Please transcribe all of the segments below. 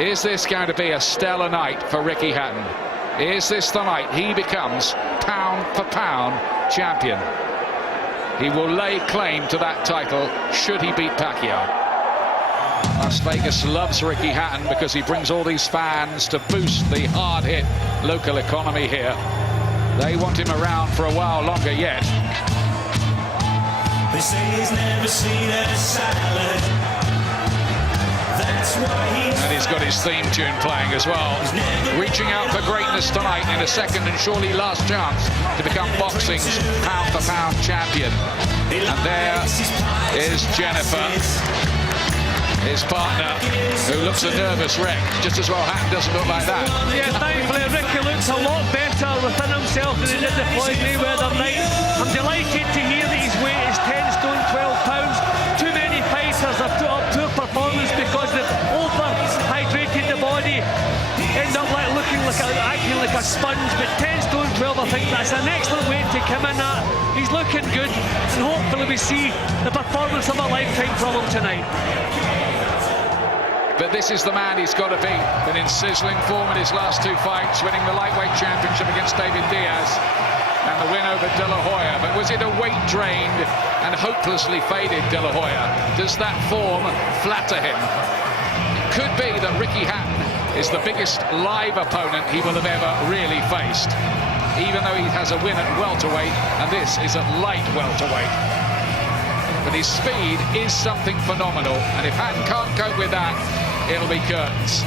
Is this going to be a stellar night for Ricky Hatton? Is this the night he becomes pound for pound champion? He will lay claim to that title should he beat Pacquiao. Las Vegas loves Ricky Hatton because he brings all these fans to boost the hard-hit local economy here. They want him around for a while longer yet. They say he's never seen a salad. That's why And he's got his theme tune playing as well. Reaching out for greatness tonight in a second and surely last chance to become boxing's pound for pound champion. And there is Jennifer, his partner, who looks a nervous wreck. Just as well Hatton doesn't look like that. Yeah, thankfully Ricky looks a lot better within himself than he did the Floyd Mayweather night. I'm delighted to hear that his weight is 10 stone 12 pounds. Too many fighters have put up poor performance because they've over-hydrated the body. End up acting like a sponge, but 10 stone 12, I think that's an excellent weight to come in at. He's looking good, and hopefully we see the performance of a lifetime from him tonight. But this is the man he's got to beat. Been in sizzling form in his last two fights, winning the lightweight championship against David Diaz and the win over De La Hoya. But was it a weight-drained and hopelessly faded De La Hoya? Does that form flatter him? It could be that Ricky Hatton is the biggest live opponent he will have ever really faced, even though he has a win at welterweight, and this is at light welterweight. But his speed is something phenomenal, and if Hatton can't cope with that, it'll be curtains.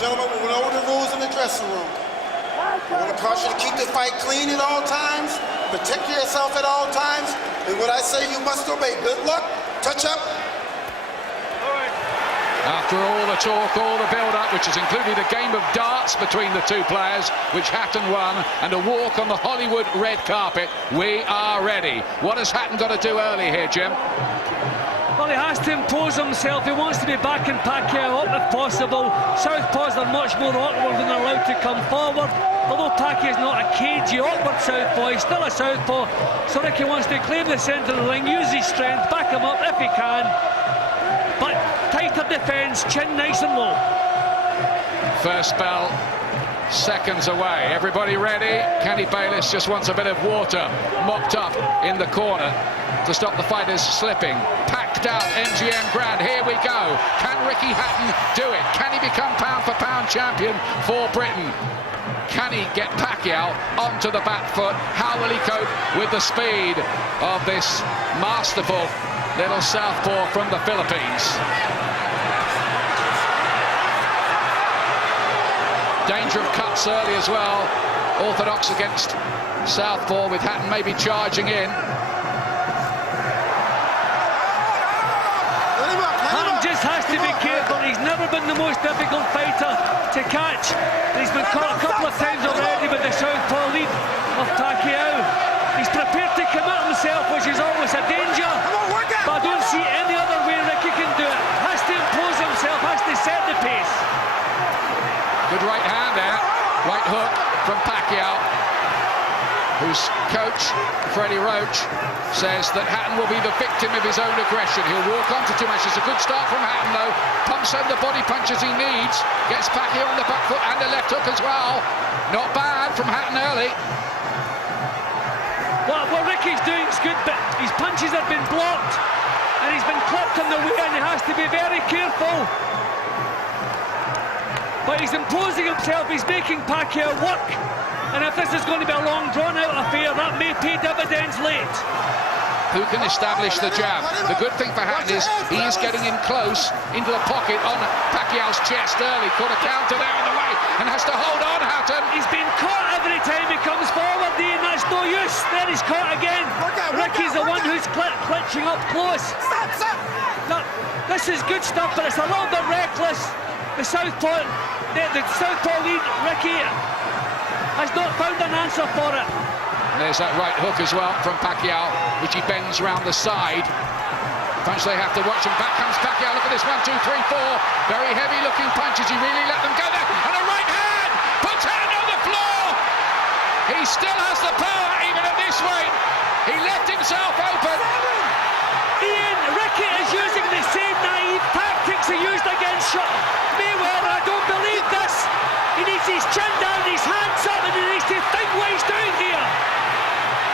Gentlemen, we know the rules in the dressing room. I want to caution you to keep the fight clean at all times, protect yourself at all times, and what I say you must obey. Good luck, touch up. After all the talk, all the build-up, which has included a game of darts between the two players, which Hatton won, and a walk on the Hollywood red carpet, we are ready. What has Hatton got to do early here, Jim? Well, he has to impose himself. He wants to be backing Pacquiao up if possible. Southpaws are much more awkward when they're allowed to come forward. Although Pacquiao's not a cagey, awkward southpaw, he's still a southpaw. So Ricky wants to claim the centre of the ring, use his strength, back him up if he can. But tighter defence, chin nice and low. First bell, seconds away. Everybody ready? Kenny Bayless just wants a bit of water mopped up in the corner to stop the fighters slipping. Packed out MGM Grand. Here we go. Can Ricky Hatton do it? Can he become pound for pound champion for Britain? Can he get Pacquiao onto the back foot? How will he cope with the speed of this masterful little southpaw from the Philippines? Danger of cuts early as well. Orthodox against southpaw, with Hatton maybe charging in. Hatton just has to be careful. He's never been the most difficult fighter to catch. He's been caught a couple of times already with the southpaw lead of Pacquiao. He's prepared to commit himself, which is always a danger. But I don't see any other way Ricky can do it. Has to impose himself, has to set the pace. Good right hand there. Right hook from Pacquiao, whose coach, Freddie Roach, says that Hatton will be the victim of his own aggression. He'll walk onto too much. It's a good start from Hatton, though. Pumps home the body punches he needs. Gets Pacquiao on the back foot and a left hook as well. Not bad from Hatton early. What Ricky's doing is good, but his punches have been blocked and he's been clipped on the way, and he has to be very careful. But he's imposing himself, he's making Pacquiao work. And if this is going to be a long, drawn-out affair, that may pay dividends late. Who can establish the jab? The good thing for Hatton is he is getting in close into the pocket on Pacquiao's chest early. Caught a counter there in the way and has to hold on, Hatton. He's been caught every time he comes forward, Dean. That's no use. There he's caught again. Ricky's the one who's clinching up close. Now, this is good stuff, but it's a little bit reckless. The southpaw lead, Ricky has not found an answer for it. There's that right hook as well from Pacquiao, which he bends round the side. Punch they have to watch, and back comes Pacquiao. Look at this, 1, 2, 3, 4. Very heavy-looking punches. He really let them go there. And a right hand! Puts Hatton on the floor! He still has the power, even at this weight. He left himself open. Ian, Ricky is using the same naive tactics he used against Mayweather. I don't believe this. He needs his chin down, his hands up, and he needs to think what he's doing here.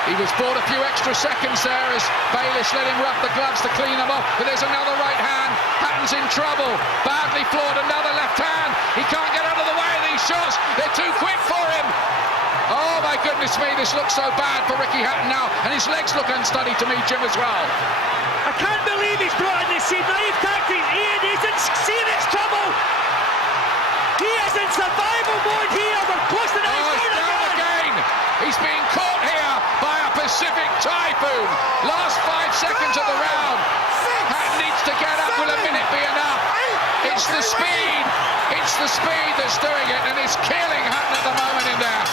He was bought a few extra seconds there as Bayless let him rub the gloves to clean them off. But there's another right hand. Hatton's in trouble. Badly floored, another left hand. He can't get out of the way of these shots. They're too quick for him. Oh my goodness me, this looks so bad for Ricky Hatton now. And his legs look unsteady to me, Jim, as well. I can't believe he's brought in the same naive tactics. Ian, he's in serious trouble. He is in survival mode here. We're close to the he's down again. He's being caught here by a Pacific typhoon. Last 5 seconds of the round. Hatton needs to get up. Will a minute be enough? It's the speed. It's the speed that's doing it, and it's killing Hatton at the moment in there.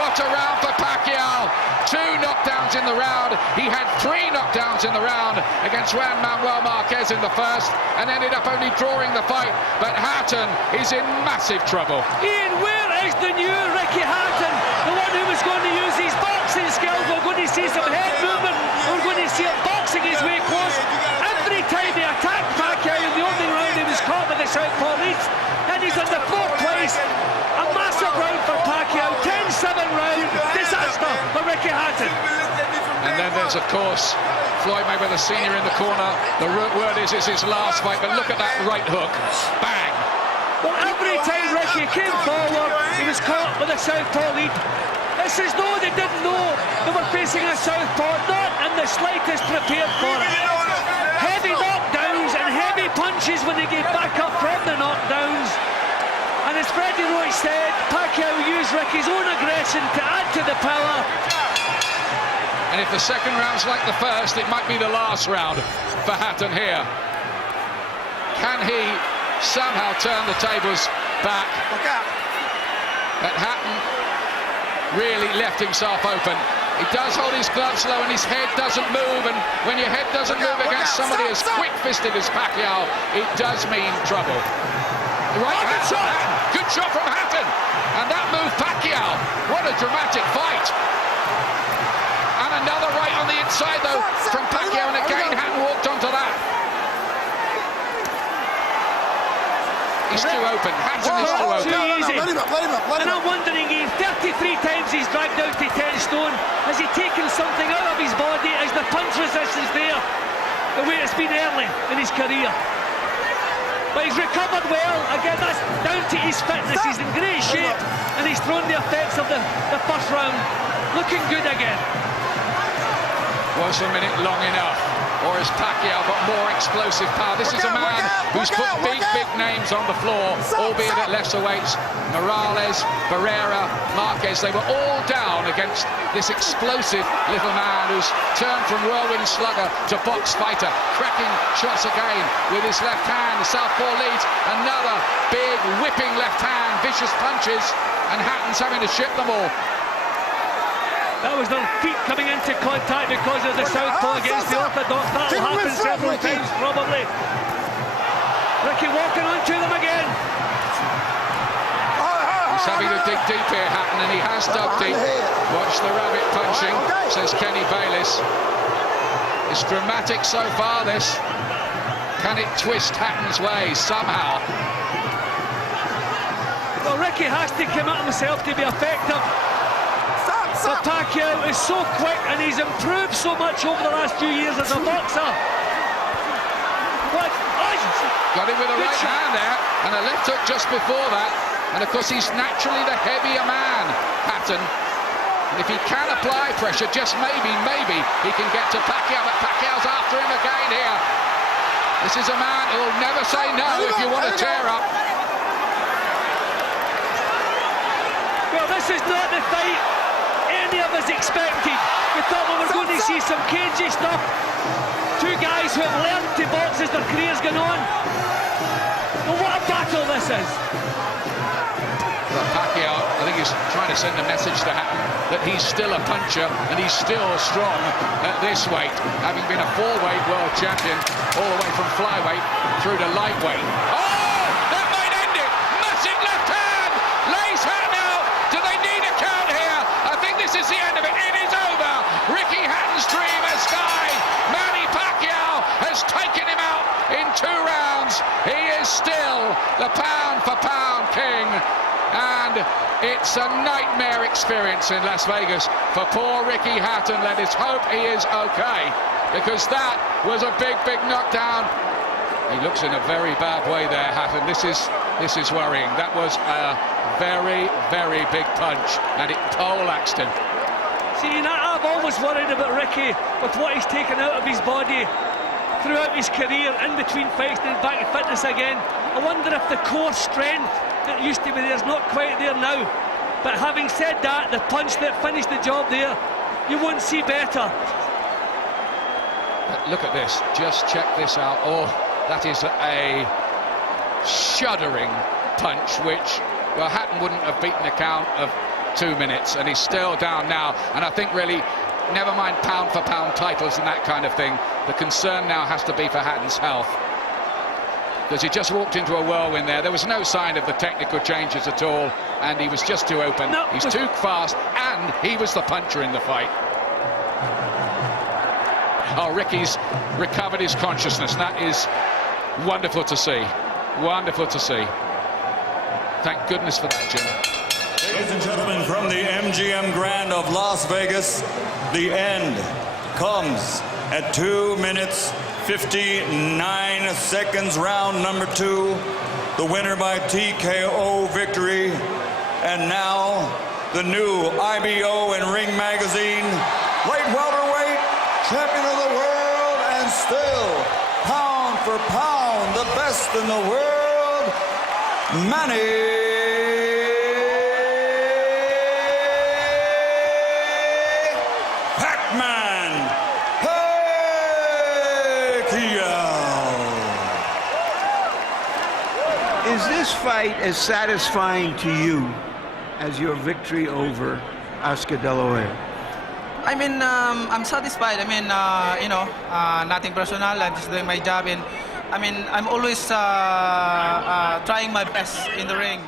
What a round for Pacquiao. 2 knockdowns in the round. He had 3 knockdowns in the round against Juan Manuel Marquez in the first and ended up only drawing the fight. But Hatton is in massive trouble. Ian, where is the new Ricky Hatton? The one who was going to use his boxing skills. We're going to see some head movement. We're going to see him boxing his way close. Every time he attacked Pacquiao in the opening round, he was caught with the southpaw leads. And he's in the 4th place. A massive round for Pacquiao. 10-7 round. Disaster for Ricky Hatton. And then there's, of course, Floyd Mayweather Sr. in the corner. The word is it's his last fight, but look at that right hook. Bang! Well, every time Ricky came forward, he was caught with a southpaw lead. It's as though they didn't know they were facing a southpaw, not in the slightest prepared for it. Heavy knockdowns and heavy punches when they get back up from the knockdowns. And as Freddie Roach said, Pacquiao used Ricky's own aggression to add to the power. And if the second round's like the first, it might be the last round for Hatton here. Can he somehow turn the tables back? But Hatton really left himself open. He does hold his gloves low and his head doesn't move, and when your head doesn't move against somebody as quick-fisted as Pacquiao, it does mean trouble. Right hand shot. Good shot from Hatton. And that moved Pacquiao. What a dramatic fight. And another right on the inside, though, from Pacquiao. And again, Hatton walked onto that. He's too open. Hatton is too open. Too easy. Let him up. And I'm wondering, 33 times he's dragged out to 10 stone. Has he taken something out of his body? Is the punch resistance there the way it's been early in his career? But he's recovered well. Again, that's down to his fitness. He's in great shape, and he's thrown the effects of the first round. Looking good again. Was the minute long enough? Or has Pacquiao got more explosive power? This is a man who's put big names on the floor, albeit at lesser weights. Morales, Barrera, Marquez, they were all down against this explosive little man who's turned from whirlwind slugger to box fighter, cracking shots again with his left hand. The southpaw leads, another big whipping left hand, vicious punches, and Hatton's having to ship them all. That was their feet coming into contact because of the southpaw against the orthodox. That'll happen several times, probably. Ricky walking onto them again. He's having to dig deep here, Hatton, and he has dug deep. Watch the rabbit punching, says Kenny Bayless. It's dramatic so far, this. Can it twist Hatton's way somehow? Well, Ricky has to come at himself to be effective. But Pacquiao is so quick and he's improved so much over the last few years as a boxer. What? Got him with a right hand there, and a left hook just before that. And of course he's naturally the heavier man, Hatton. And if he can apply pressure, just maybe he can get to Pacquiao, but Pacquiao's after him again here. This is a man who will never say no if you want to tear up. Well, this is not the fight any of us expected. We thought we were going to see some cagey stuff. 2 guys who have learned to box as their careers gone on. Well, what a battle this is. Well, Pacquiao, I think he's trying to send a message to Hatton that he's still a puncher and he's still strong at this weight, having been a 4-weight world champion all the way from flyweight through to lightweight. Oh, that might end it. Massive left hand. Lays Hatton out. Do they need a count here? I think this is the end of it. It is over. It's a nightmare experience in Las Vegas for poor Ricky Hatton. Let us hope he is okay, because that was a big, big knockdown. He looks in a very bad way there, Hatton. This is worrying. That was a very, very big punch, and it poleaxed him. See, I've always worried about Ricky with what he's taken out of his body throughout his career, in between fights and back to fitness again. I wonder if the core strength that used to be there is not quite there now. But having said that, the punch that finished the job there, you won't see better. But look at this. Just check this out. Oh, that is a shuddering punch, which, well, Hatton wouldn't have beaten a count of 2 minutes, and he's still down now. And I think really, never mind pound for pound titles and that kind of thing, the concern now has to be for Hatton's health, because he just walked into a whirlwind there. There was no sign of the technical changes at all, and he was just too open. No, he's too fast, and he was the puncher in the fight. Oh, Ricky's recovered his consciousness. That is wonderful to see. Wonderful to see. Thank goodness for that, Jim. Ladies and gentlemen, from the MGM Grand of Las Vegas, the end comes at 2 minutes 59 seconds, round number 2. The winner by TKO victory. And now, the new IBO and Ring magazine light welterweight champion of the world, and still pound for pound the best in the world, Manny Pacquiao. Is this fight as satisfying to you as your victory over Oscar De La Hoya? I mean, I'm satisfied. I mean, nothing personal. I'm just doing my job, and I mean, I'm always trying my best in the ring,